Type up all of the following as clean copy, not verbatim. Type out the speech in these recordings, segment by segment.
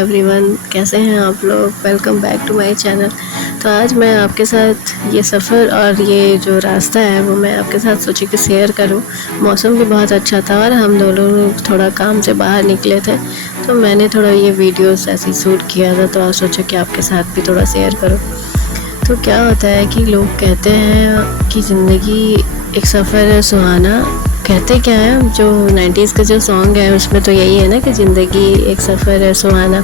Everyone, कैसे हैं आप लोग। Welcome back to my channel. तो आज मैं आपके साथ ये सफ़र और ये जो रास्ता है वो मैं आपके साथ सोची कि शेयर करूं। मौसम भी बहुत अच्छा था और हम दोनों लोग थोड़ा काम से बाहर निकले थे, तो मैंने थोड़ा ये वीडियोस ऐसे शूट किया था, तो आज सोचा कि आपके साथ भी थोड़ा शेयर करूँ। तो क्या होता है कि लोग कहते हैं कि ज़िंदगी एक सफ़र है सुहाना। कहते क्या है, जो 90s का जो सॉन्ग है उसमें तो यही है ना कि ज़िंदगी एक सफ़र है सुहाना।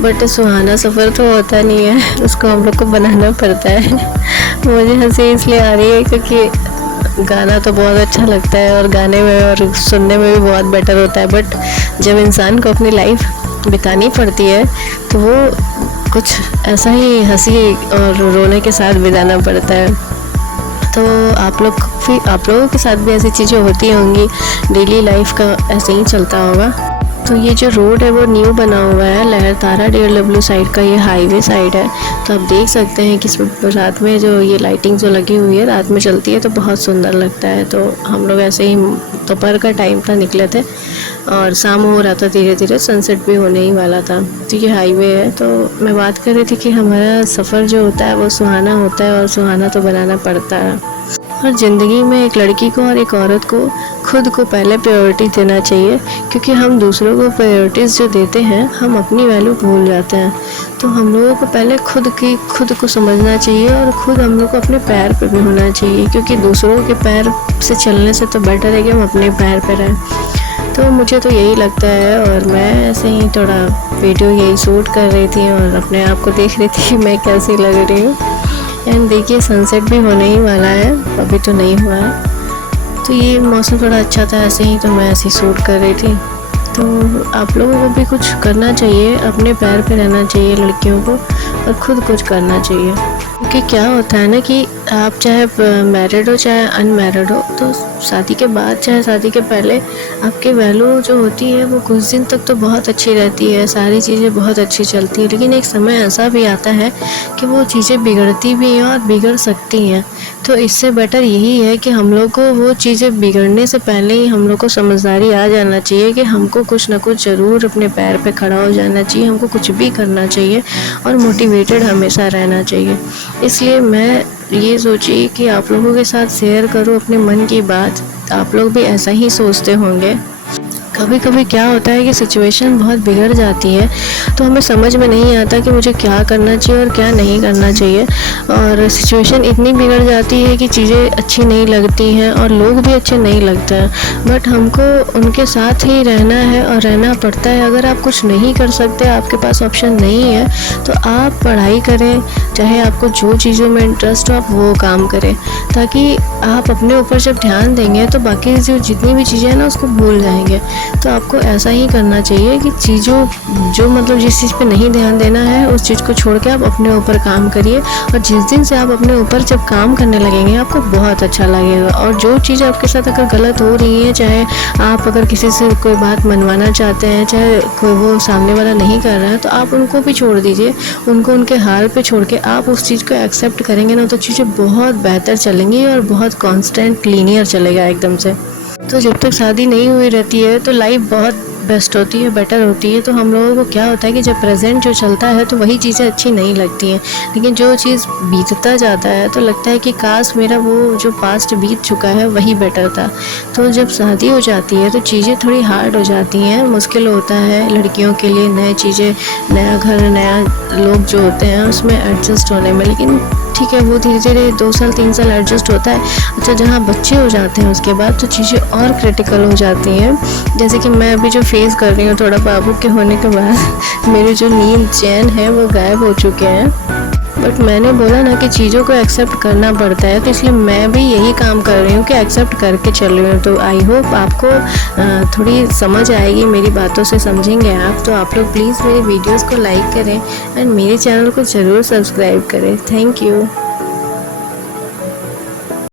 बट सुहाना सफ़र तो होता नहीं है, उसको हम लोग को बनाना पड़ता है। मुझे हंसी इसलिए आ रही है क्योंकि गाना तो बहुत अच्छा लगता है और गाने में और सुनने में भी बहुत बेटर होता है, बट जब इंसान को अपनी लाइफ बितानी पड़ती है तो वो कुछ ऐसा ही हंसी और रोने के साथ बिताना पड़ता है। तो आप लोगों के साथ भी ऐसी चीज़ें होती होंगी, डेली लाइफ का ऐसे ही चलता होगा। तो ये जो रोड है वो न्यू बना हुआ है, लहरतारा DLW साइड का ये हाईवे साइड है। तो आप देख सकते हैं कि रात में जो ये लाइटिंग जो लगी हुई है रात में चलती है तो बहुत सुंदर लगता है। तो हम लोग ऐसे ही दोपहर का टाइम था, निकले थे और शाम हो रहा था, धीरे धीरे सनसेट भी होने ही वाला था। तो ये हाईवे है। तो मैं बात कर रही थी कि हमारा सफ़र जो होता है वो सुहाना होता है और सुहाना तो बनाना पड़ता है। और ज़िंदगी में एक लड़की को और एक औरत को खुद को पहले प्रायोरिटी देना चाहिए, क्योंकि हम दूसरों को प्रायोरिटीज़ जो देते हैं हम अपनी वैल्यू भूल जाते हैं। तो हम लोगों को पहले खुद को समझना चाहिए और खुद हम लोग को अपने पैर पे भी होना चाहिए, क्योंकि दूसरों के पैर से चलने से तो बेटर है कि हम अपने पैर पे रहें। तो मुझे तो यही लगता है और मैं ऐसे ही थोड़ा वीडियो यही शूट कर रही थी और अपने आप को देख रही थी कि मैं कैसी लग रही हूँ। एंड देखिए सनसेट भी होने ही वाला है, अभी तो नहीं हुआ है। तो ये मौसम थोड़ा अच्छा था ऐसे ही, तो मैं ऐसे ही शूट कर रही थी। तो आप लोगों को भी कुछ करना चाहिए, अपने पैर पे रहना चाहिए लड़कियों को, और ख़ुद कुछ करना चाहिए। क्योंकि क्या होता है ना कि आप चाहे मैरिड हो चाहे अनमैरिड हो, तो शादी के बाद चाहे शादी के पहले आपकी वैल्यू जो होती है वो कुछ दिन तक तो बहुत अच्छी रहती है, सारी चीज़ें बहुत अच्छी चलती है, लेकिन एक समय ऐसा भी आता है कि वो चीज़ें बिगड़ती भी हैं और बिगड़ सकती हैं। तो इससे बेटर यही है कि हम लोग को वो चीज़ें बिगड़ने से पहले ही हम लोग को समझदारी आ जाना चाहिए कि हमको कुछ ना कुछ ज़रूर अपने पैर पे खड़ा हो जाना चाहिए, हमको कुछ भी करना चाहिए और मोटिवेटेड हमेशा रहना चाहिए। इसलिए मैं ये सोची कि आप लोगों के साथ शेयर करूं अपने मन की बात। आप लोग भी ऐसा ही सोचते होंगे। कभी कभी क्या होता है कि सिचुएशन बहुत बिगड़ जाती है, तो हमें समझ में नहीं आता कि मुझे क्या करना चाहिए और क्या नहीं करना चाहिए। और सिचुएशन इतनी बिगड़ जाती है कि चीज़ें अच्छी नहीं लगती हैं और लोग भी अच्छे नहीं लगते हैं, बट हमको उनके साथ ही रहना है और रहना पड़ता है। अगर आप कुछ नहीं कर सकते, आपके पास ऑप्शन नहीं है, तो आप पढ़ाई करें, चाहे आपको जो चीज़ों में इंटरेस्ट हो आप वो काम करें, ताकि आप अपने ऊपर जब ध्यान देंगे तो बाकी जो जितनी भी चीज़ें हैं ना उसको भूल जाएंगे। तो आपको ऐसा ही करना चाहिए कि चीज़ों जो मतलब जिस चीज़ पे नहीं ध्यान देना है उस चीज़ को छोड़ के आप अपने ऊपर काम करिए। और जिस दिन से आप अपने ऊपर जब काम करने लगेंगे आपको बहुत अच्छा लगेगा। और जो चीज़ आपके साथ अगर गलत हो रही है, चाहे आप अगर किसी से कोई बात मनवाना चाहते हैं, चाहे कोई वो सामने वाला नहीं कर रहा है, तो आप उनको भी छोड़ दीजिए, उनको उनके हाल पे छोड़ के आप उस चीज़ को एक्सेप्ट करेंगे ना, तो चीज़ें बहुत बेहतर चलेंगी और बहुत कॉन्स्टेंट लीनियर चलेगा एकदम से। तो जब तक शादी नहीं हुई रहती है तो लाइफ बहुत बेस्ट होती है, बेटर होती है। तो हम लोगों को क्या होता है कि जब प्रेजेंट जो चलता है तो वही चीज़ें अच्छी नहीं लगती हैं, लेकिन जो चीज़ बीतता जाता है तो लगता है कि काश मेरा वो जो पास्ट बीत चुका है वही बेटर था। तो जब शादी हो जाती है तो चीज़ें थोड़ी हार्ड हो जाती हैं, मुश्किल होता है लड़कियों के लिए, नए चीज़ें, नया घर, नया लोग जो होते हैं उसमें एडजस्ट होने में। लेकिन ठीक है, वो धीरे धीरे 2 साल 3 साल एडजस्ट होता है। अच्छा, जहाँ बच्चे हो जाते हैं उसके बाद तो चीज़ें और क्रिटिकल हो जाती हैं। जैसे कि मैं अभी जो फेस कर रही हूँ, थोड़ा बाबू के होने के बाद मेरे जो नींद चैन है वो गायब हो चुके हैं। बट मैंने बोला ना कि चीज़ों को एक्सेप्ट करना पड़ता है, तो इसलिए मैं भी यही काम कर रही हूँ कि एक्सेप्ट करके चल रही हूँ। तो आई होप आपको थोड़ी समझ आएगी, मेरी बातों से समझेंगे आप। तो आप लोग प्लीज़ मेरी वीडियोस को लाइक करें एंड मेरे चैनल को ज़रूर सब्सक्राइब करें। Thank you.